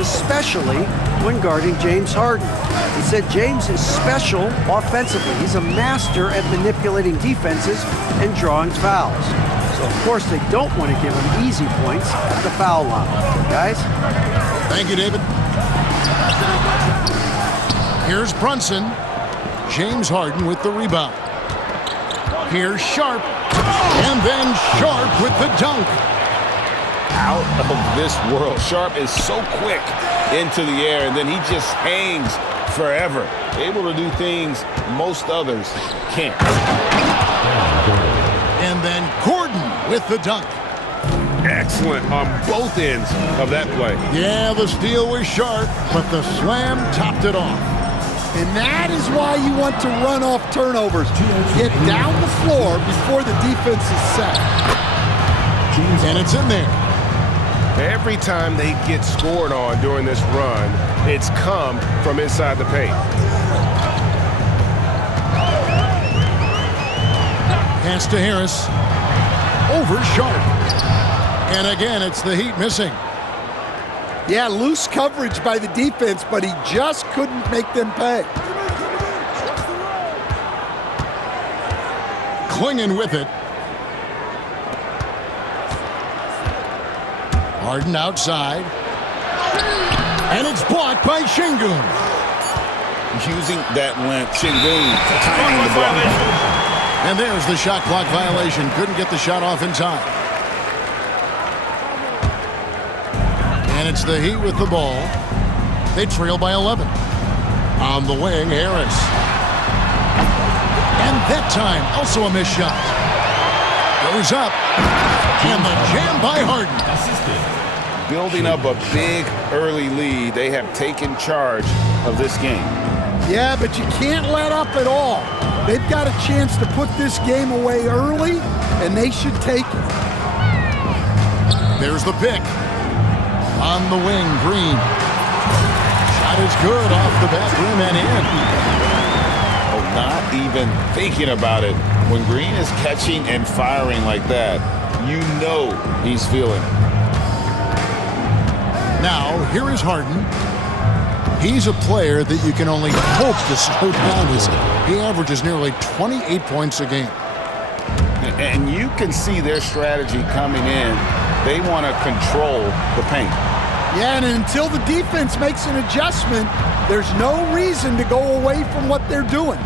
especially when guarding James Harden. He said James is special offensively. He's a master at manipulating defenses and drawing fouls. So, of course, they don't want to give him easy points at the foul line. Guys? Thank you, David. Here's Brunson. James Harden with the rebound. Here's Sharp. And then Sharp with the dunk. Out of this world. Sharp is so quick into the air, and then he just hangs forever. Able to do things most others can't. And then Gordon with the dunk. Excellent on both ends of that play. Yeah, the steal was sharp, but the slam topped it off. And that is why you want to run off turnovers. Get down the floor before the defense is set. And it's in there. Every time they get scored on during this run, it's come from inside the paint. Pass to Harris. Over Sharp. And again, it's the Heat missing. Yeah, loose coverage by the defense, but he just couldn't make them pay. Clinging with it. Harden outside. And it's blocked by Şengün. Using that length, Şengün timing the block. And there's the shot clock violation. Couldn't get the shot off in time. And it's the Heat with the ball. They trail by 11. On the wing, Harris. And that time, also a missed shot. Goes up. And the jam by Harden. Building up a big early lead. They have taken charge of this game. Yeah, but you can't let up at all. They've got a chance to put this game away early, and they should take it. There's the pick. On the wing, Green. Shot is good off the back rim and in. Oh, not even thinking about it. When Green is catching and firing like that, you know he's feeling it. Now, here is Harden. He's a player that you can only hope to slow down. He averages nearly 28 points a game. And you can see their strategy coming in. They want to control the paint. Yeah, and until the defense makes an adjustment, there's no reason to go away from what they're doing.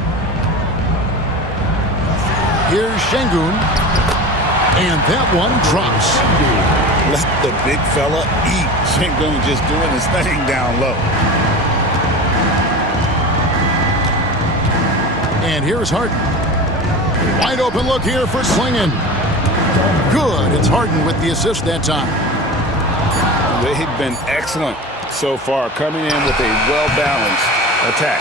Here's Şengün. And that one drops. Let the big fella eat. Şengün just doing his thing down low. And here's Harden. Wide open look here for Slingin. Good. It's Harden with the assist that time. They've been excellent so far, coming in with a well-balanced attack.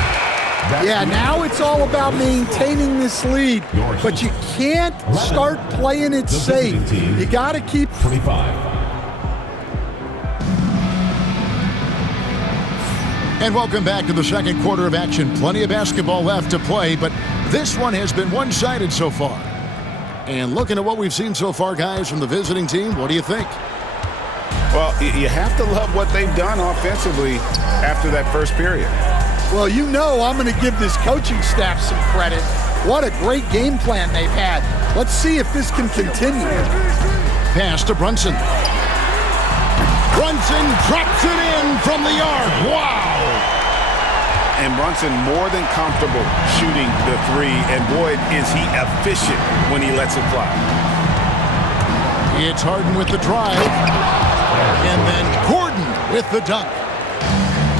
Yeah, now it's all about maintaining this lead, but you can't start playing it safe. You got to keep 25. And welcome back to the second quarter of action. Plenty of basketball left to play, but this one has been one-sided so far. And looking at what we've seen so far, guys, from the visiting team, what do you think? Well, you have to love what they've done offensively after that first period. Well, you know I'm going to give this coaching staff some credit. What a great game plan they've had. Let's see if this can continue. Pass to Brunson. Brunson drops it in from the arc. Wow! And Brunson more than comfortable shooting the three, and boy, is he efficient when he lets it fly. It's Harden with the drive. And then Gordon with the dunk.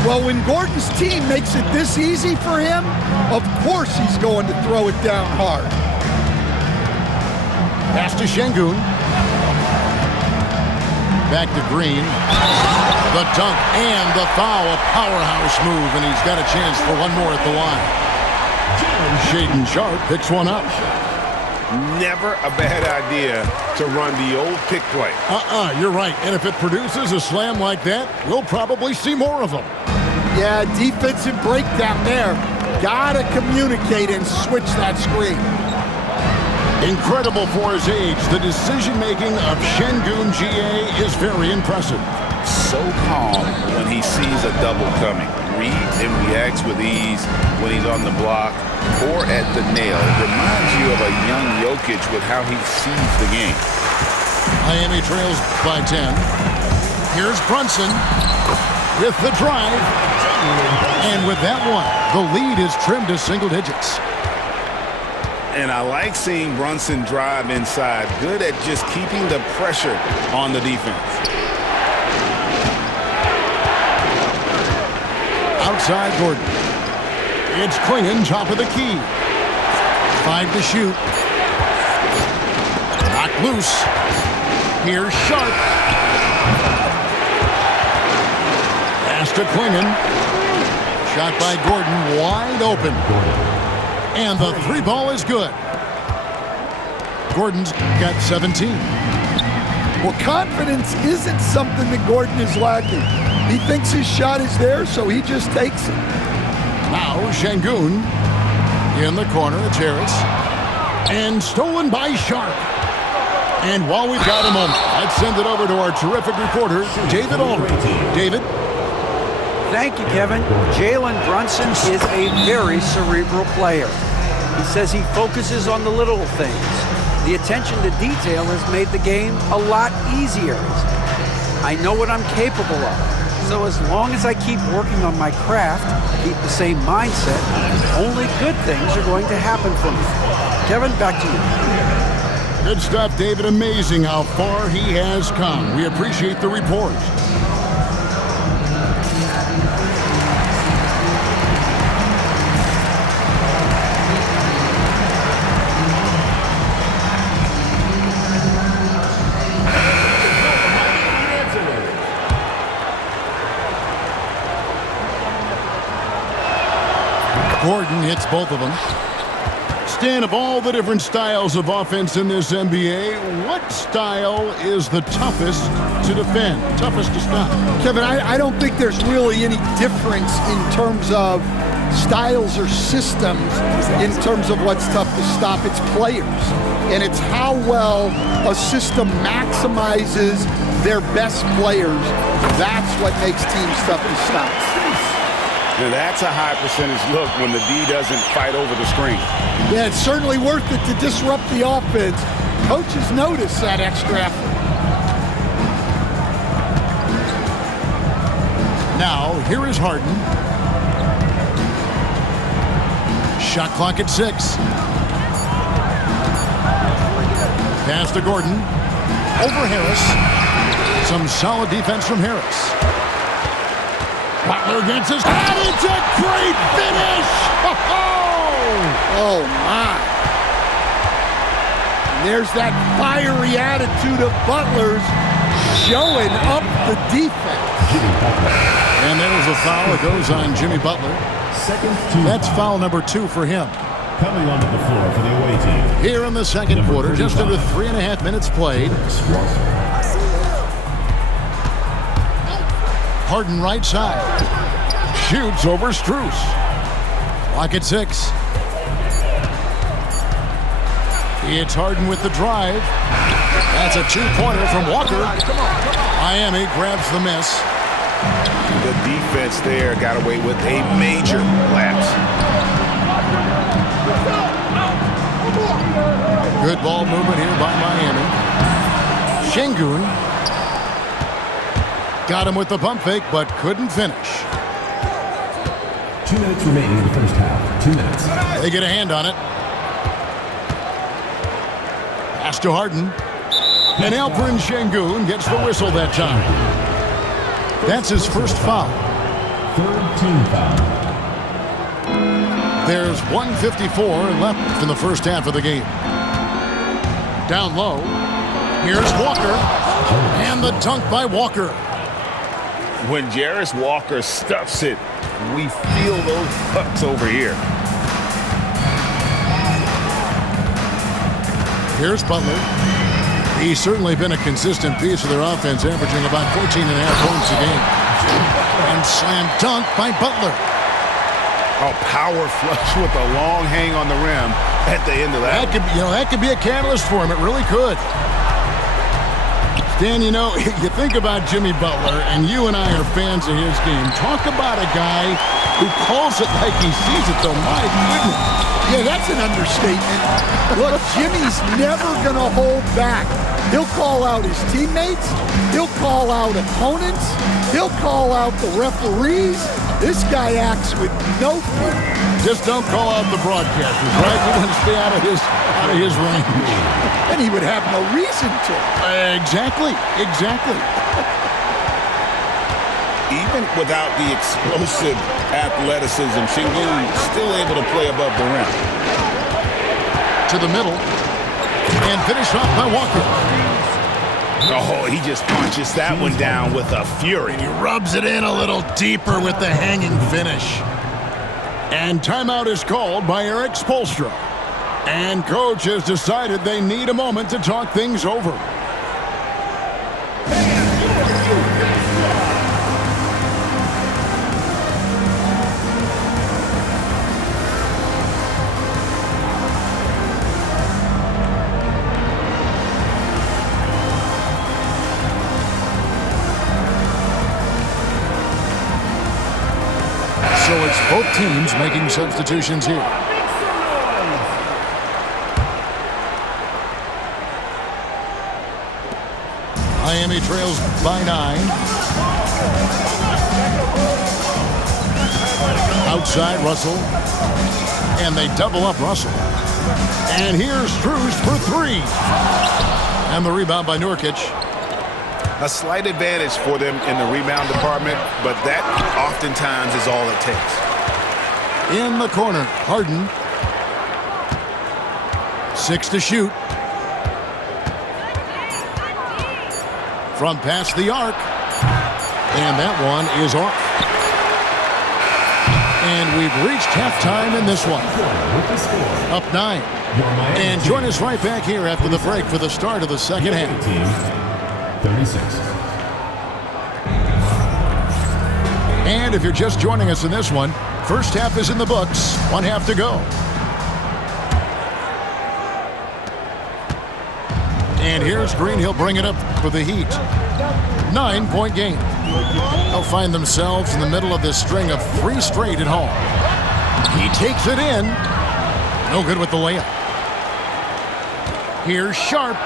Well, when Gordon's team makes it this easy for him, of course he's going to throw it down hard. Pass to Şengün. Back to Green. The dunk and the foul. A powerhouse move, and he's got a chance for one more at the line. Shaedon Sharpe picks one up. Never a bad idea to run the old pick play. You're right. And if it produces a slam like that, we'll probably see more of them. Yeah, defensive breakdown there. Gotta communicate and switch that screen. Incredible for his age. The decision-making of Şengün GA is very impressive. so calm when he sees a double coming. Reads and reacts with ease when he's on the block or at the nail. It reminds you of a young Jokic with how he sees the game. Miami trails by 10. Here's Brunson with the drive. And with that one, the lead is trimmed to single digits. And I like seeing Brunson drive inside. Good at just keeping the pressure on the defense. Outside Gordon. It's Klingon, top of the key. 5 to shoot. Knocked loose. Here's Sharp. Pass to Klingon. Shot by Gordon, wide open. And the 3 ball is good. Gordon's got 17. Well, confidence isn't something that Gordon is lacking. He thinks his shot is there, so he just takes it. Now Şengün in the corner. It's Harris. And stolen by Sharp. And while we've got a moment, let's send it over to our terrific reporter, David Aldridge. David? Thank you, Kevin. Jalen Brunson is a very cerebral player. He says he focuses on the little things. The attention to detail has made the game a lot easier. I know what I'm capable of. So as long as I keep working on my craft, keep the same mindset, only good things are going to happen for me. Kevin, back to you. Good stuff, David. Amazing how far he has come. We appreciate the report. Gordon hits both of them. Stan, of all the different styles of offense in this NBA, what style is the toughest to defend, toughest to stop? Kevin, I don't think there's really any difference in terms of styles or systems in terms of what's tough to stop. It's players. And it's how well a system maximizes their best players. That's what makes teams tough to stop. Now that's a high percentage look when the D doesn't fight over the screen. Yeah, it's certainly worth it to disrupt the offense. Coaches notice that extra effort. Now, here is Harden. Shot clock at 6. Pass to Gordon. Over Harris. Some solid defense from Harris. Butler gets his hat. It's a great finish! Oh, my. And there's that fiery attitude of Butler's showing up the defense. And there's a foul that goes on Jimmy Butler. That's foul number 2 for him. Coming onto the floor for the away team. Here in the second quarter, just under 3.5 minutes played. Harden right side. Shoots over Strus. Clock at 6. It's Harden with the drive. That's a 2-pointer from Walker. Miami grabs the miss. The defense there got away with a major lapse. Good ball movement here by Miami. Şengün got him with the pump fake, but couldn't finish. 2 minutes remaining in the first half. 2 minutes. They get a hand on it. Pass to Harden. And Alperen Şengün gets the whistle that time. That's his first foul. Third team foul. There's 1:54 left in the first half of the game. Down low. Here's Walker. And the dunk by Walker. When Jarris Walker stuffs it, we feel those pucks over here. Here's Butler. He's certainly been a consistent piece of their offense, averaging about 14.5 points a game. And slam dunk by Butler. A power flush with a long hang on the rim at the end of that. That could be a catalyst for him. It really could. Dan, you know, you think about Jimmy Butler, and you and I are fans of his game. Talk about a guy who calls it like he sees it, though. My goodness. Yeah, that's an understatement. Look, Jimmy's never going to hold back. He'll call out his teammates. He'll call out opponents. He'll call out the referees. This guy acts with no fear. Just don't call out the broadcasters, right? We want to stay out of his range. And he would have no reason to. Exactly. Even without the explosive athleticism, Sengun still able to play above the rim. To the middle. And finished off by Walker. Oh, he just punches that one down with a fury. He rubs it in a little deeper with the hanging finish. And timeout is called by Eric Spoelstra. And coach has decided they need a moment to talk things over. So it's both teams making substitutions here. Miami trails by 9. Outside Russell. And they double up Russell. And here's Strus for 3. And the rebound by Nurkic. A slight advantage for them in the rebound department, but that oftentimes is all it takes. In the corner, Harden. 6 to shoot. From past the arc. And that one is off. And we've reached halftime in this one. Up 9. And join us right back here after the break for the start of the second half. 36. And if you're just joining us in this one, first half is in the books. 1 half to go. And here's Green. He'll bring it up for the Heat. 9-point game. They'll find themselves in the middle of this string of 3 straight at home. He takes it in. No good with the layup. Here's Sharp.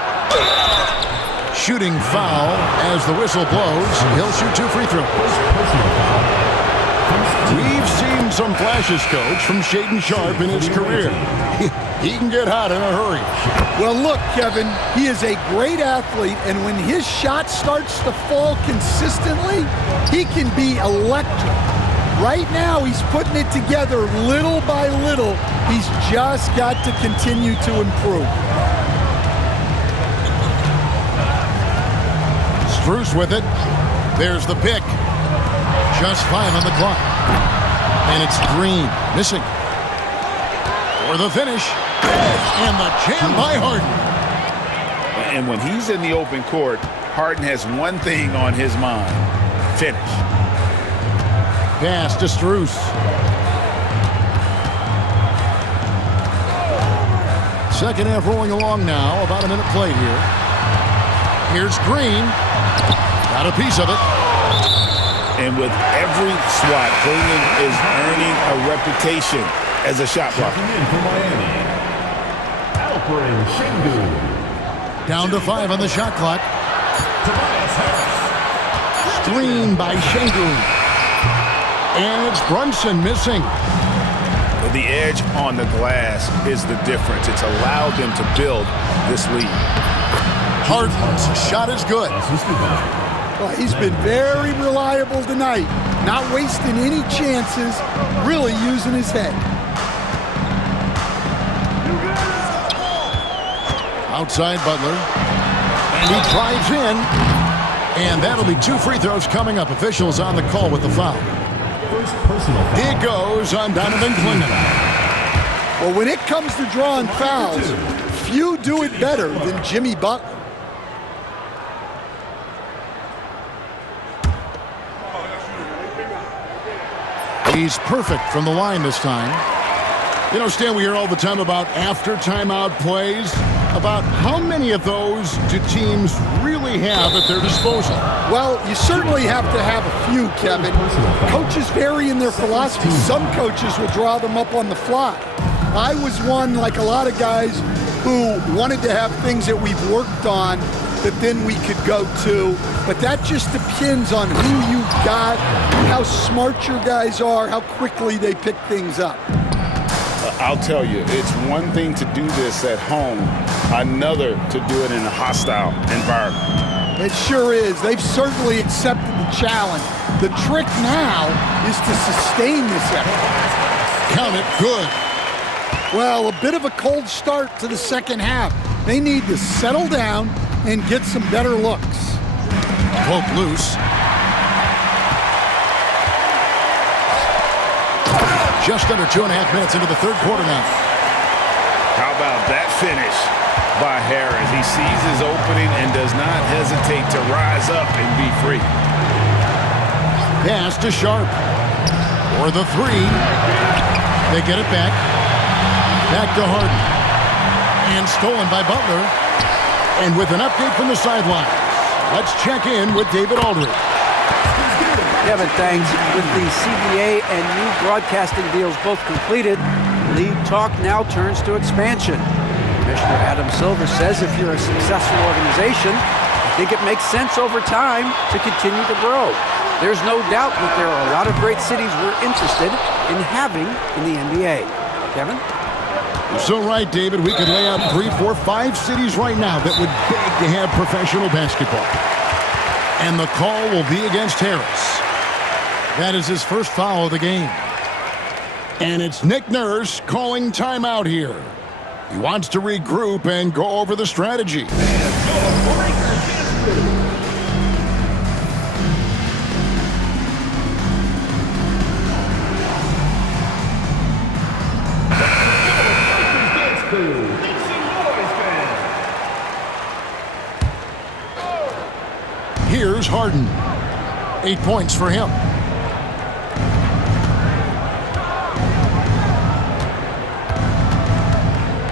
Shooting foul as the whistle blows. He'll shoot 2 free throws. We've seen some flashes, Coach, from Shaedon Sharpe in his career. He can get hot in a hurry. Well, look, Kevin, he is a great athlete, and when his shot starts to fall consistently, he can be electric. Right now, he's putting it together little by little. He's just got to continue to improve. Strus with it. There's the pick. Just 5 on the clock. And it's Green missing. For the finish. And the jam by Harden. And when he's in the open court, Harden has one thing on his mind. Finish. Pass to Strus. Second half rolling along now. About a minute played here. Here's Green. Got a piece of it. And with every swat, Green is earning a reputation as a shot blocker. Checking in for Miami, Alperen Sengun. Down to 5 on the shot clock. Tobias Harris. Screen by Sengun. And it's Brunson missing. The edge on the glass is the difference. It's allowed them to build this lead. Harden's shot is good. Well, he's been very reliable tonight, not wasting any chances, really using his head. Outside Butler. And he drives in. And that'll be 2 free throws coming up. Officials on the call with the foul. First personal foul. It goes on Donovan Clingan. Well, when it comes to drawing fouls, few do it better than Jimmy Butler. He's perfect from the line this time. You know, Stan, we hear all the time about after timeout plays. about how many of those do teams really have at their disposal? Well, you certainly have to have a few, Kevin. Coaches vary in their philosophy. Some coaches will draw them up on the fly. I was one, like a lot of guys, who wanted to have things that we've worked on that then we could go to. But that just depends on who you got, how smart your guys are, how quickly they pick things up. I'll tell you, it's one thing to do this at home, another to do it in a hostile environment. It sure is. They've certainly accepted the challenge. The trick now is to sustain this effort. Count it good. Well, a bit of a cold start to the second half. They need to settle down and get some better looks. Poke loose. Just under 2.5 minutes into the third quarter now. How about that finish by Harris? He sees his opening and does not hesitate to rise up and be free. Pass to Sharp. For the three. They get it back. Back to Harden. And stolen by Butler. And with an update from the sideline, let's check in with David Aldridge. Kevin, thanks. With the CBA and new broadcasting deals both completed, league talk now turns to expansion. Commissioner Adam Silver says if you're a successful organization, I think it makes sense over time to continue to grow. There's no doubt that there are a lot of great cities we're interested in having in the NBA. Kevin? You're so right, David. We could lay out 3, 4, 5 cities right now that would beg to have professional basketball. And the call will be against Harris. That is his first foul of the game. And it's Nick Nurse calling timeout here. He wants to regroup and go over the strategy. Here's Harden. 8 points for him.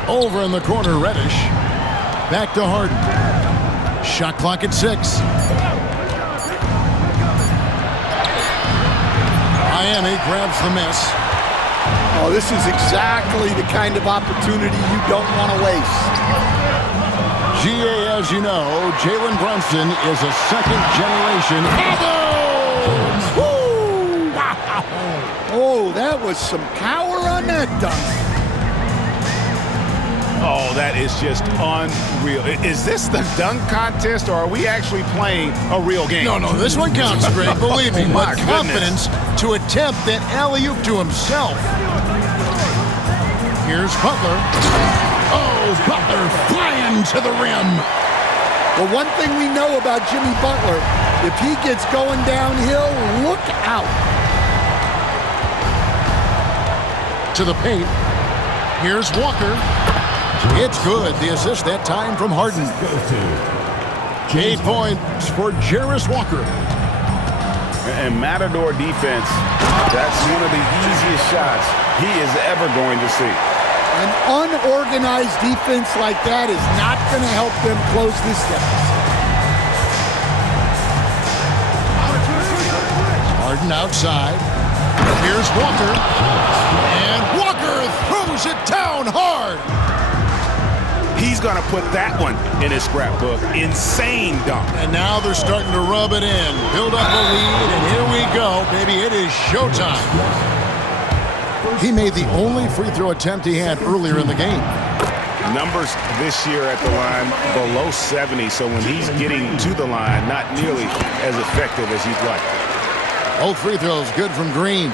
Over in the corner, Reddish. Back to Harden. Shot clock at 6. Miami grabs the miss. Oh, this is exactly the kind of opportunity you don't want to waste. GA, as you know, Jalen Brunson is a second-generation. Woo! Wow! Oh, that was some power on that dunk. Oh, that is just unreal. Is this the dunk contest, or are we actually playing a real game? No, this one counts, Greg, believe me. Oh, my but confidence to attempt that alley-oop to himself. Here's Butler. Oh, Butler flying to the rim. Well, one thing we know about Jimmy Butler, if he gets going downhill, look out. To the paint. Here's Walker. It's good. The assist that time from Harden. 8 points for Jarace Walker. And Matador defense, that's one of the easiest shots he is ever going to see. An unorganized defense like that is not going to help them close this deficit. Harden outside. Here's Walker. And Walker throws it down hard. He's going to put that one in his scrapbook. Insane dunk. And now they're starting to rub it in. Build up a lead, and here we go, baby. It is showtime. He made the only free throw attempt he had earlier in the game. Numbers this year at the line below 70, so when he's getting to the line, not nearly as effective as he'd like. Both free throws good from Green.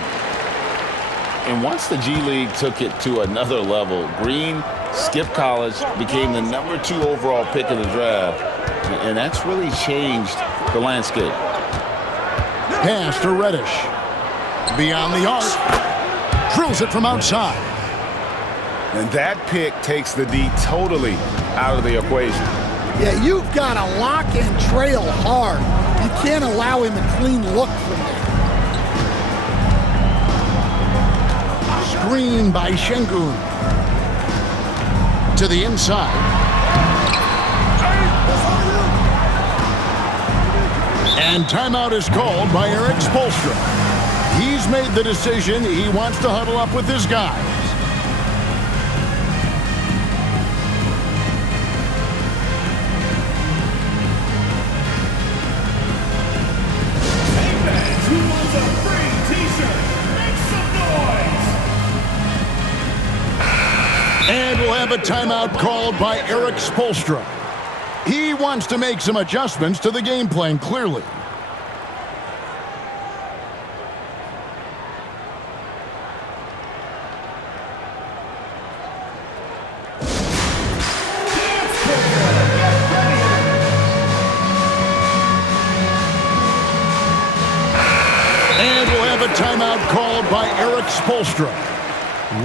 And once the G League took it to another level, Green skipped college, became the number 2 overall pick in the draft, and that's really changed the landscape. Pass to Reddish. Beyond the arc. Drills it from outside. And that pick takes the D totally out of the equation. Yeah, you've got to lock and trail hard. You can't allow him a clean look from there. Screen by Şengün. To the inside. And timeout is called by Eric Spoelstra. He's made the decision he wants to huddle up with his guys. Who wants a free t-shirt? Make some noise! And we'll have a timeout called by Eric Spoelstra. He wants to make some adjustments to the game plan, clearly. And we'll have a timeout called by Eric Spoelstra.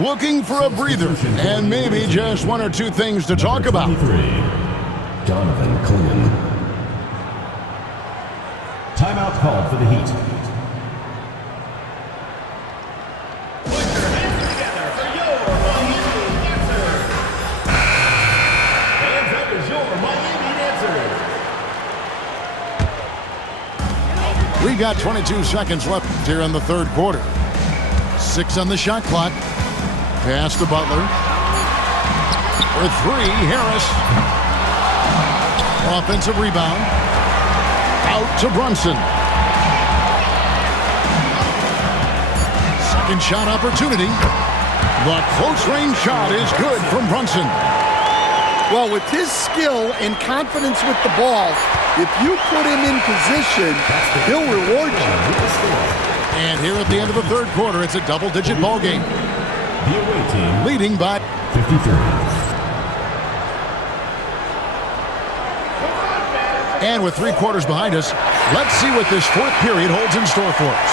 Looking for a breather and maybe just one or two things to talk about. 23, Jonathan Clingan. Timeout called for the Heat. Put your hands together for your Miami answer. Hands up is your Miami answer. We got 22 seconds left here in the third quarter. 6 on the shot clock. Pass to Butler. For 3, Harris. Offensive rebound. Out to Brunson. Second shot opportunity. The close range shot is good from Brunson. Well, with his skill and confidence with the ball, if you put him in position, he'll reward you. And here at the end of the third quarter, it's a double-digit ball game. The away team Leading by 53. And with 3 quarters behind us, let's see what this fourth period holds in store for us.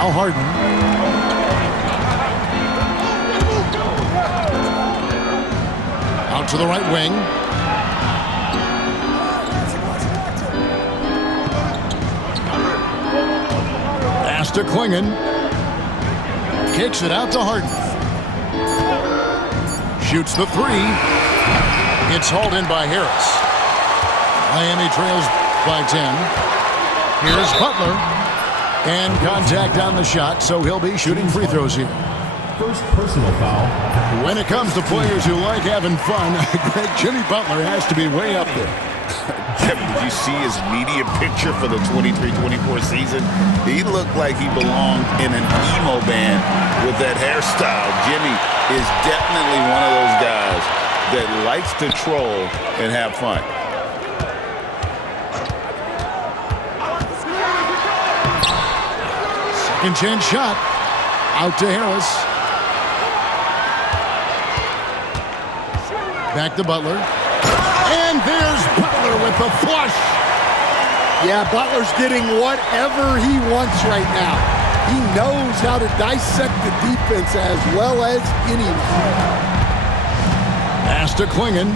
Al Harden. Out to the right wing. Pass to Clingan. Kicks it out to Harden. Shoots the 3. It's hauled in by Harris. Miami trails by 10. Here's Butler. And contact on the shot, so he'll be shooting free throws here. First personal foul. When it comes to players who like having fun, Greg, Jimmy Butler has to be way up there. Kevin, did you see his media picture for the 23-24 season? He looked like he belonged in an emo band with that hairstyle. Jimmy is definitely one of those guys that likes to troll and have fun. Second chance shot. Out to Harris. Back to Butler. And there's Butler with the flush. Yeah, Butler's getting whatever he wants right now. He knows how to dissect the defense as well as anyone. Pass to Clingan.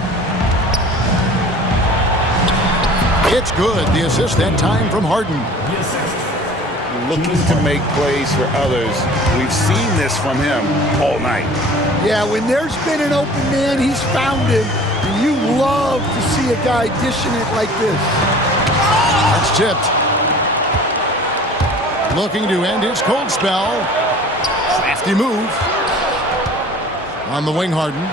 It's good. The assist that time from Harden. The assist. Looking to make plays for others. We've seen this from him all night. Yeah, when there's been an open man, he's found him. And you love to see a guy dishing it like this. That's tipped. Looking to end his cold spell. Crafty move. On the wing, Harden.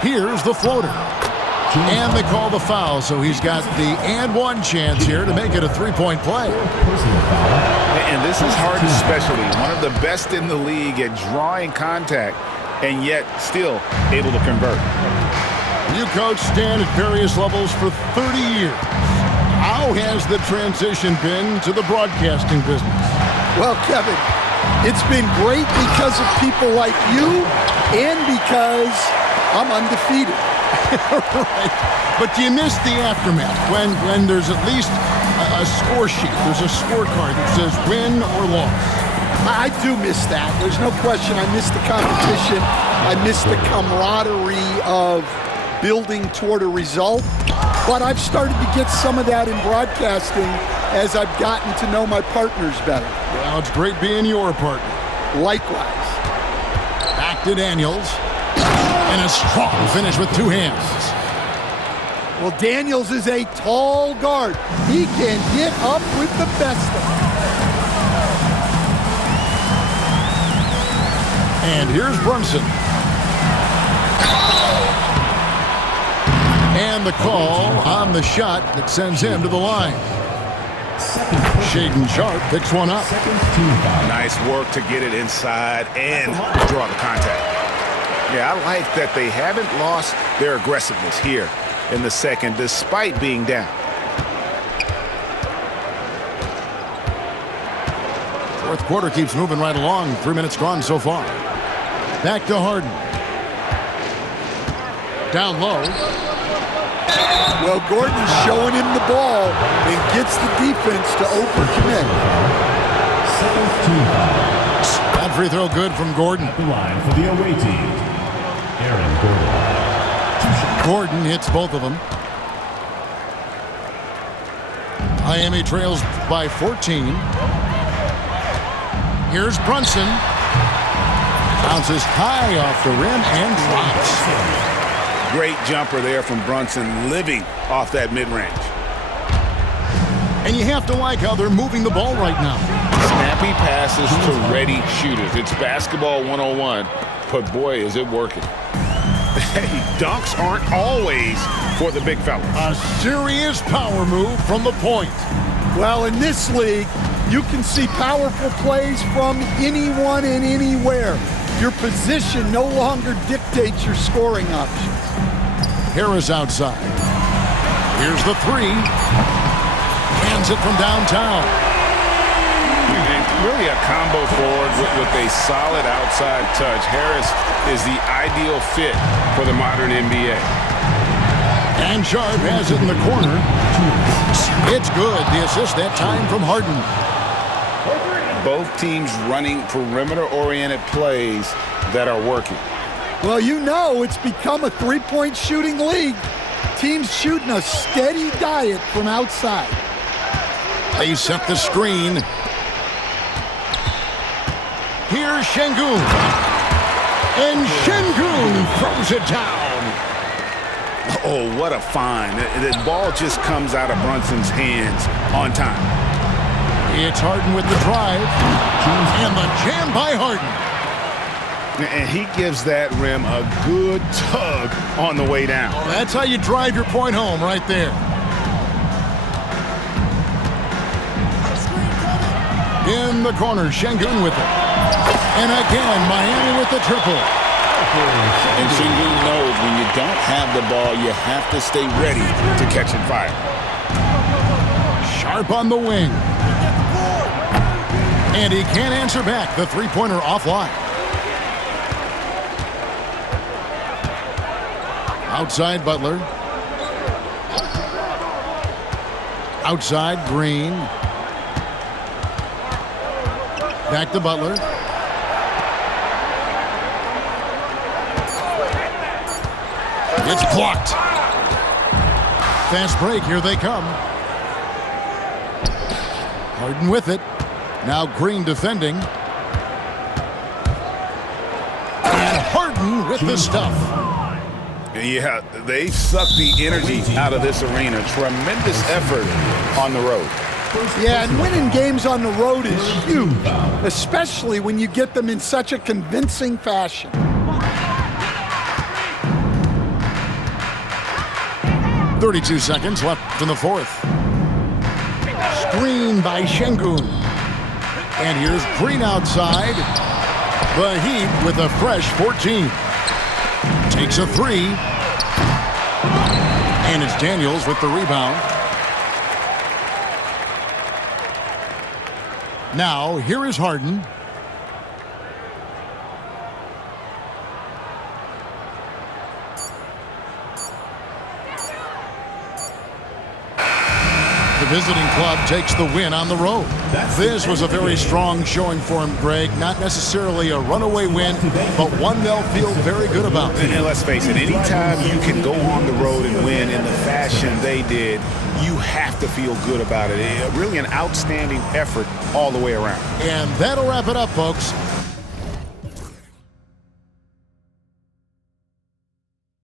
Here's the floater. And they call the foul, so he's got the and one chance here to make it a three-point play. Personal foul. And this is Harden's specialty. One of the best in the league at drawing contact and yet still able to convert. You coach Stan at various levels for 30 years. How has the transition been to the broadcasting business? Well, Kevin, it's been great because of people like you and because I'm undefeated. Right. But do you miss the aftermath when there's at least a score sheet? There's a scorecard that says win or loss. I do miss that. There's no question. I miss the competition. I miss the camaraderie of building toward a result. But I've started to get some of that in broadcasting as I've gotten to know my partners better. Well, it's great being your partner. Likewise. to Daniels. And a strong finish with two hands. Well, Daniels is a tall guard. He can get up with the best of them. And here's Brunson. And the call on the shot that sends him to the line. Shaedon Sharpe picks one up. Nice work to get it inside and draw the contact. Yeah, I like that they haven't lost their aggressiveness here in the second, despite being down. Fourth quarter keeps moving right along. 3 minutes gone so far. Back to Harden. Down low. Well, Gordon's showing him the ball and gets the defense to overcommit. That free throw good from Gordon. The line for the away team, Aaron Gordon. Gordon hits both of them. Miami trails by 14. Here's Brunson. Bounces high off the rim and drops. Great jumper there from Brunson, living off that mid-range. And you have to like how they're moving the ball right now. Snappy passes to ready shooters. It's basketball 101, but boy, is it working. Hey, dunks aren't always for the big fellas. A serious power move from the point. Well, in this league, you can see powerful plays from anyone and anywhere. Your position no longer dictates your scoring options. Harris outside. Here's the three. Hands it from downtown. And really a combo forward with a solid outside touch. Harris is the ideal fit for the modern NBA. And Sharpe has it in the corner. It's good. The assist that time from Harden. Both teams running perimeter-oriented plays that are working. Well, you know it's become a three-point shooting league. Teams shooting a steady diet from outside. They set the screen. Here's Şengün. And Şengün throws it down. Oh, what a find. The ball just comes out of Brunson's hands on time. It's Harden with the drive. And the jam by Harden. And he gives that rim a good tug on the way down. That's how you drive your point home right there. In the corner, Şengün with it. And again, Miami with the triple. And Şengün knows when you don't have the ball, you have to stay ready To catch and fire. Sharpe on the wing. And he can't answer back. The three-pointer offline. Outside Butler. Outside Green. Back to Butler. It's blocked. Fast break. Here they come. Harden with it. Now Green defending. And Harden with the stuff. Yeah, they sucked the energy out of this arena. Tremendous effort on the road. Yeah, and winning games on the road is huge, especially when you get them in such a convincing fashion. .32 seconds left in the fourth. Screen by Şengün. And here's Green outside. The Heat with a fresh 14. Takes a three. And it's Daniels with the rebound. Now, here is Harden. The visiting club takes the win on the road. This was a very strong showing for him, Greg. Not necessarily a runaway win, but one they'll feel very good about. And let's face it, anytime you can go on the road and win in the fashion they did, you have to feel good about it. Really an outstanding effort all the way around. And that'll wrap it up, folks.